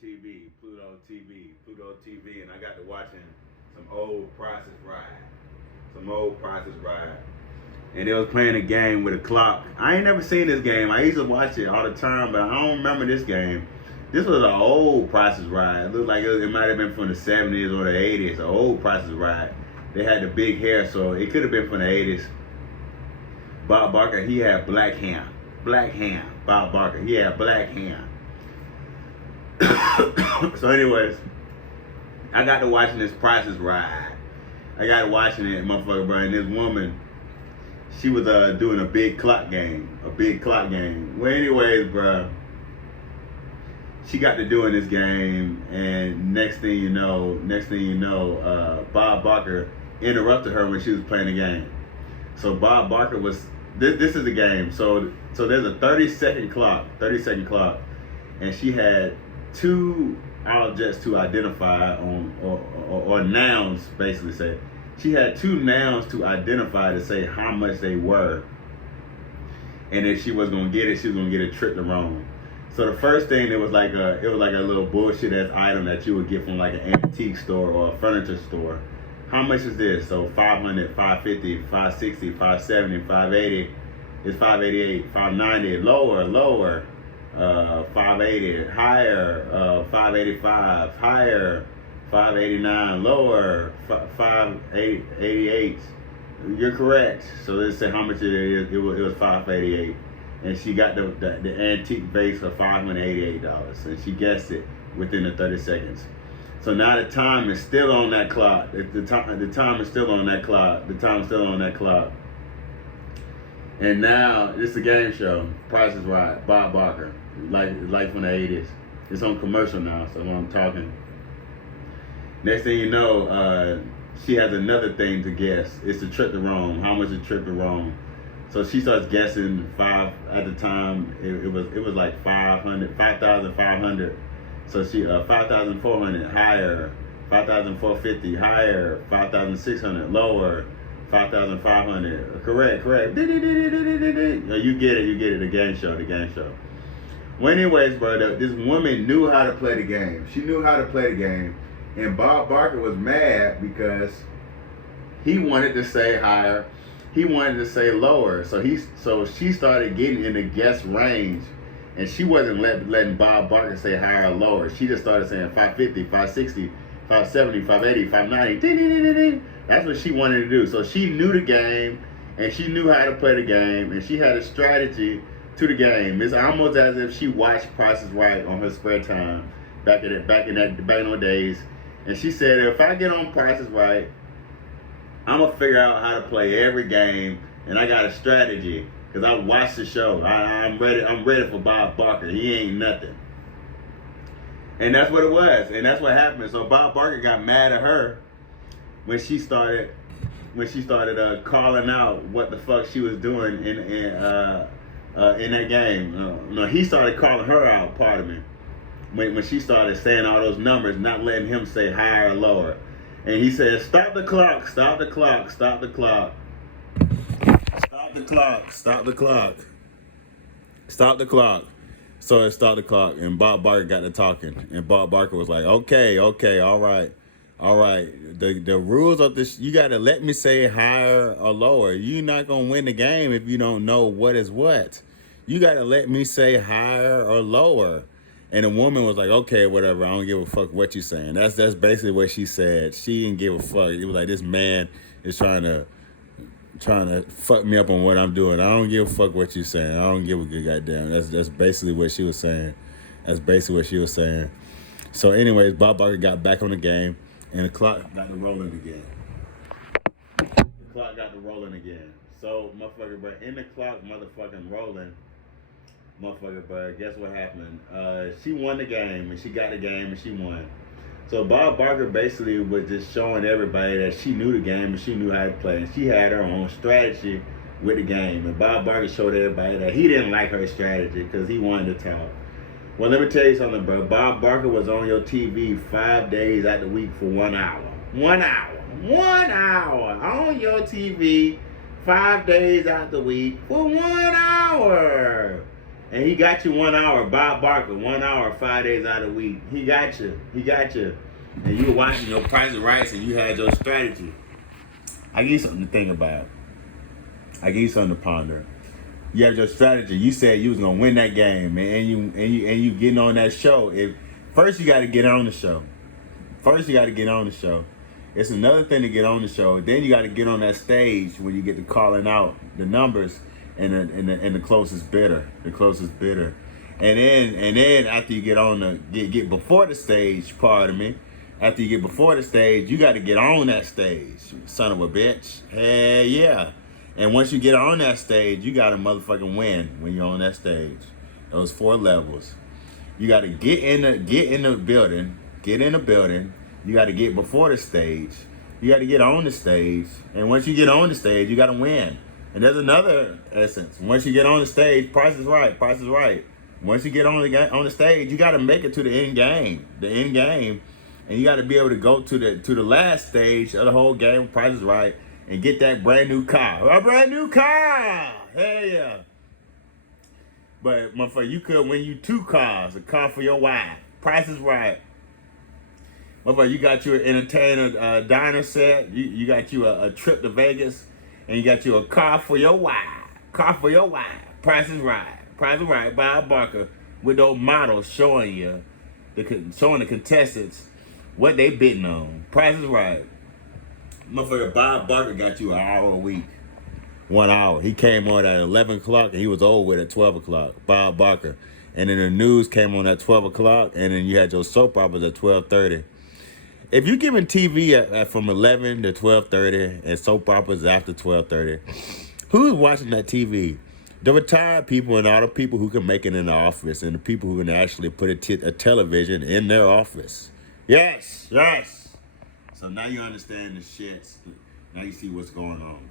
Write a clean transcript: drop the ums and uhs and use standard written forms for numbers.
Pluto TV, and I got to watching some old Prices Right. Some old Prices Right. And they was playing a game with a clock. I ain't never seen this game. I used to watch it all the time, but I don't remember this game. This was an old Prices Right. It looked like it might have been from the 70s or the 80s. An old Prices Right. They had the big hair, so it could have been from the 80s. Bob Barker, he had black hair. Black hair. Bob Barker, he had black hair. So anyways, I got to watching this Prices Right. I got to watching it, motherfucker, bro. And this woman, she was doing a big clock game. Well, anyways, bro, she got to doing this game, and next thing you know, Bob Barker interrupted her when she was playing the game. So Bob Barker was this is the game. So there's a 30-second clock, and she had two objects to identify on or nouns basically say. She had two nouns to identify to say how much they were. And if she was gonna get it, she was gonna get it tricked around. So the first thing it was like a little bullshit ass item that you would get from like an antique store or a furniture store. How much is this? So 500, 550, 560, 570, 580. It's 588, 590, lower, 580, higher, 585, higher, 589, lower, 588. You're correct. So let's say how much it is. It was 588, and she got the antique vase for $588, and she guessed it within the 30 seconds. So now the time is still on that clock. The time is still on that clock. And now it's a game show. Price is Right. Bob Barker, like from the 80s. It's on commercial now, so I'm talking. Next thing you know, she has another thing to guess. It's the trip to Rome. How much is trip to Rome? So she starts guessing five at the time. It was like 5,500. So she 5,400 higher, 5,450 higher, 5,600 lower, 5,500. Correct. You get it. The game show. Well, anyways, bro, this woman knew how to play the game. She knew how to play the game, and Bob Barker was mad because he wanted to say higher, he wanted to say lower. So she started getting in the guess range. And she wasn't letting Bob Barker say higher or lower. She just started saying 550, 560, 570, 580, 590. That's what she wanted to do. So she knew the game, and she knew how to play the game, and she had a strategy to the game. It's almost as if she watched Prices Right on her spare time back in those days. And she said, if I get on Prices Right, I'm gonna figure out how to play every game, and I got a strategy. Cause I watched the show. I'm ready for Bob Barker. He ain't nothing. And that's what it was. And that's what happened. So Bob Barker got mad at her when she started calling out what the fuck she was doing in that game. No, he started calling her out. Pardon me. When she started saying all those numbers, not letting him say higher or lower. And he said, "Stop the clock. Stop the clock. Stop the clock." Stop the clock. So it stopped the clock, and Bob Barker got to talking, and Bob Barker was like, okay, all right. The rules of this, you got to let me say higher or lower. You're not going to win the game if you don't know what is what. You got to let me say higher or lower. And the woman was like, okay, whatever. I don't give a fuck what you're saying. That's basically what she said. She didn't give a fuck. It was like, this man is trying to fuck me up on what I'm doing. I don't give a fuck what you're saying. I don't give a good goddamn. That's basically what she was saying. So anyways, Bob Barker got back on the game, and the clock got to rolling again. So motherfucker, but in the clock motherfucking rolling, motherfucker, but guess what happened? She won the game, and she got the game, and she won. So Bob Barker basically was just showing everybody that she knew the game and she knew how to play. And she had her own strategy with the game. And Bob Barker showed everybody that he didn't like her strategy because he wanted to talk. Well, let me tell you something, bro. Bob Barker was on your TV 5 days out the week for 1 hour. 1 hour. 1 hour on your TV 5 days out the week for 1 hour. And he got you 1 hour. Bob Barker, 1 hour, 5 days out of the week. He got you. He got you. And you were watching your Price is Right, and you had your strategy. I give you something to think about. I give you something to ponder. You have your strategy. You said you was gonna win that game, man, and you getting on that show. First you got to get on the show. It's another thing to get on the show. Then you got to get on that stage when you get to calling out the numbers and the closest bidder. And then after you get on get before the stage, pardon me. After you get before the stage, you got to get on that stage, son of a bitch. Hell yeah. And once you get on that stage, you got to motherfucking win when you're on that stage. Those 4 levels. You got to get in the building. You got to get before the stage. You got to get on the stage. And once you get on the stage, you got to win. And there's another essence. Once you get on the stage, Price is Right. Once you get on the stage, you got to make it to the end game. And you got to be able to go to the last stage of the whole game, Price is Right, and get that brand new car. A brand new car! Hell yeah. But motherfucker, you could win you 2 cars. A car for your wife. Price is Right. Motherfucker, you got you an entertainer diner set. You got you a trip to Vegas. And you got you a car for your wife. Price is Right. Bob Barker with those models showing the contestants what they bidding on. Price is Right. Motherfucker, Bob Barker got you an hour a week. 1 hour. He came on at 11 o'clock and he was over with at 12 o'clock. Bob Barker. And then the news came on at 12 o'clock and then you had your soap operas at 12:30. If you're giving TV from 11 to 12:30 and soap operas after 12:30, who's watching that TV? The retired people and all the people who can make it in the office and the people who can actually put a television in their office. Yes. So now you understand the shit. Now you see what's going on.